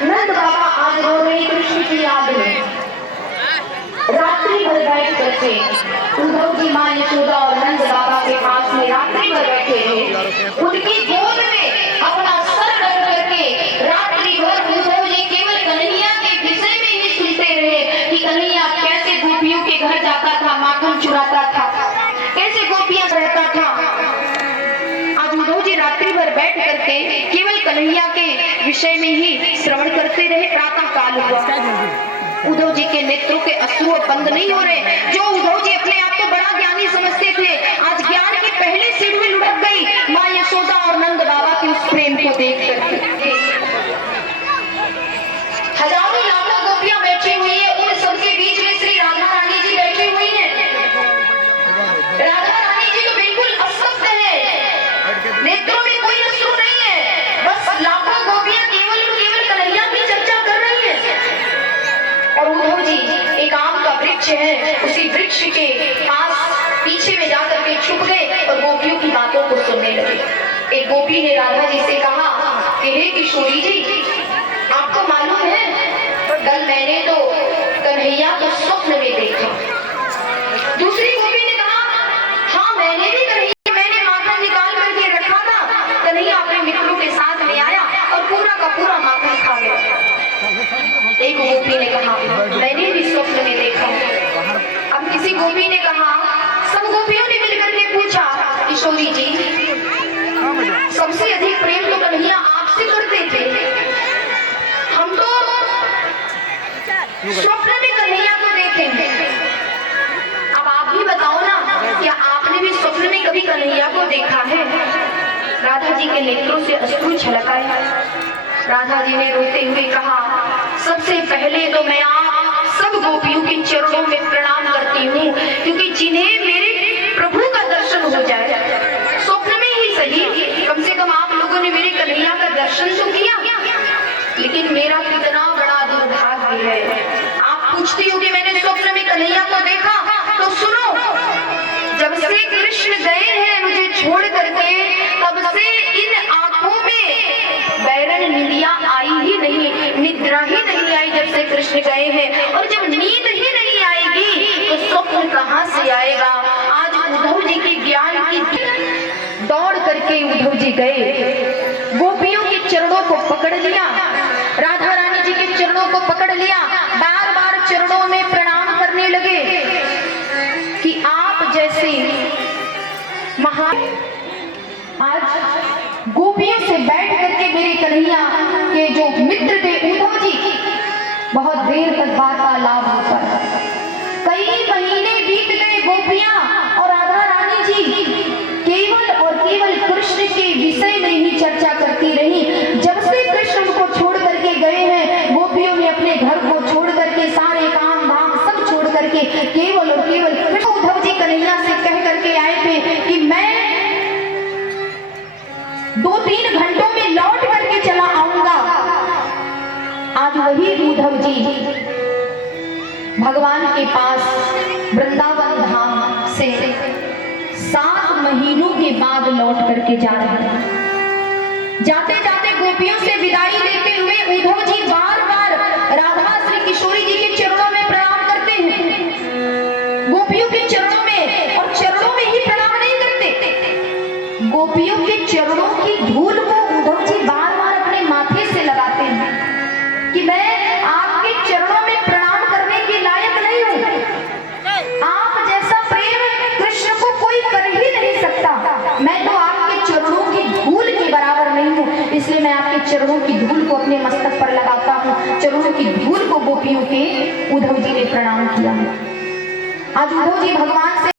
नंद बाबा आज रो रहे कृष्ण की याद में, रात्रि भर बैठ करके उद्धव जी माँ यशोदा और नंद बाबा के पास में रात्रि भर बैठे रहे। उनकी गोद में अपना सर रख करके रात्रि भर उद्धव जी केवल कन्हैया के विषय में ही सुनते रहे कि कन्हैया कैसे गोपियों के घर जाता था, माखन चुराता था, कैसे गोपियां रहता था। आज उद्धव जी रात्रि भर बैठ करके केवल कन्हैया के विषय में ही श्रवण करते रहे। प्रातः काल हुआ, उद्धव जी के नेत्रों के अश्रु बंद नहीं हो रहे। जो उद्धव जी अपने आप को बड़ा ज्ञानी समझते थे, आज ज्ञान की पहले सीढ़ी में लुढ़क गई माँ यशोदा और नंद बाबा के उस प्रेम को देख करके। हजारों लाखों गोपियां बैठी हुई है, उन सबके बीच में श्री राधा रानी जी बैठी हुई है। राधा रानी जी तो बिल्कुल अस्वस्थ है, नेत्रों में कोई अश्रु नहीं है, बस लाखों गोपियां केवल कन्हैया की चर्चा कर रही है। और उद्धव जी एक आम का वृक्ष है, उसी वृक्ष के पास पीछे में जाकर के छुप गए और गोपियों की बातों को सुनने लगे। एक गोपी ने राधा जी से कहा कि हे किशोरी जी, आपको मालूम है कल मैंने तो कन्हैया को स्वप्न में देखा। दूसरी गोपी ने कहा हाँ मैंने भी कन्हैया, मैंने माखन निकाल करके रखा था, कन्हैया अपने मित्रों के साथ में आया और पूरा का पूरा माखन खा गया। एक गोपी ने कहा मैंने भी स्वप्न में देखा। अब किसी गोपी ने कहा, सब गोपियों ने मिलकर के पूछा किशोरी जी, सबसे अधिक प्रेम तो कन्हैया आपसे करते थे, हम तो स्वप्न में कन्हैया को देखेंगे। अब आप भी बताओ ना, क्या आपने भी स्वप्न में कभी कन्हैया को देखा है? राधा जी के नेत्रों से अश्रु छलक आए। राधा जी ने रोते हुए कहा सबसे पहले तो मैं आप सब गोपियों के चरणों में प्रणाम करती हूँ, क्योंकि जिन्हें मेरे प्रभु का दर्शन हो जाए, स्वप्न में ही सही, कम से कम आप लोगों ने मेरे कन्हैया का दर्शन तो किया। लेकिन मेरा कितना बड़ा दुर्भाग्य है, आप पूछती हो कि मैंने स्वप्न में कन्हैया को देखा, तो सुनो, जब से कृष्ण गए हैं मुझे छोड़ करके, तब से इन आंखों में बैरन निंदिया आई ही नहीं, निद्रा ही नहीं आई जब से कृष्ण गए हैं। और जब नींद ही नहीं आएगी तो स्वप्न कहाँ से आएगा? आज उद्धव जी के ज्ञान की दौड़ करके उद्धव जी गए, गोपियों के चरणों को पकड़ लिया, राधा रानी जी के चरणों को पकड़ लिया, बार बार चरणों में प्रणाम करने लगे कि आप जैसे महान, आज गोपियों से बैठ करके मेरे कन्हैया के जो मित्र थे उद्धव जी, बहुत देर तक वार्तालाप होता है। कई महीने बीत गए, गोपियां और राधा रानी जी केवल और केवल कृष्ण के विषय में ही चर्चा करती रही। जब से कृष्ण को छोड़ करके गए हैं, गोपियों ने अपने घर को छोड़ करके, सारे काम धाम सब छोड़ करके केवल और केवल कृष्ण। उद्धव जी कन्हैया से कह करके आए थे कि मैं 2-3 घंटों में लौट करके चला आऊंगा। आज वही उद्धव जी भगवान के पास वृंदावन धाम से 7 महीनों के बाद लौट करके जा रहे हैं। जाते जाते गोपियों से विदाई लेते हुए उद्धव जी बार बार राधा श्री किशोरी जी के चरणों में प्रणाम करते हैं, गोपियों के चरणों में, और चरणों में ही प्रणाम नहीं करते, गोपियों के चरणों की धूल को उद्धव जी बार बार अपने माथे से लगाते हैं कि मैं आपके चरणों में प्रणाम करने के लायक नहीं हूँ, आप जैसा प्रेम कृष्ण को कोई कर ही नहीं सकता, मैं तो आपके चरणों की धूल के बराबर नहीं हूँ, इसलिए मैं आपके चरणों की धूल को अपने मस्तक पर लगाता हूँ। चरणों की धूल को गोपियों के उद्धव जी ने प्रणाम किया। आज उद्धव जी भगवान से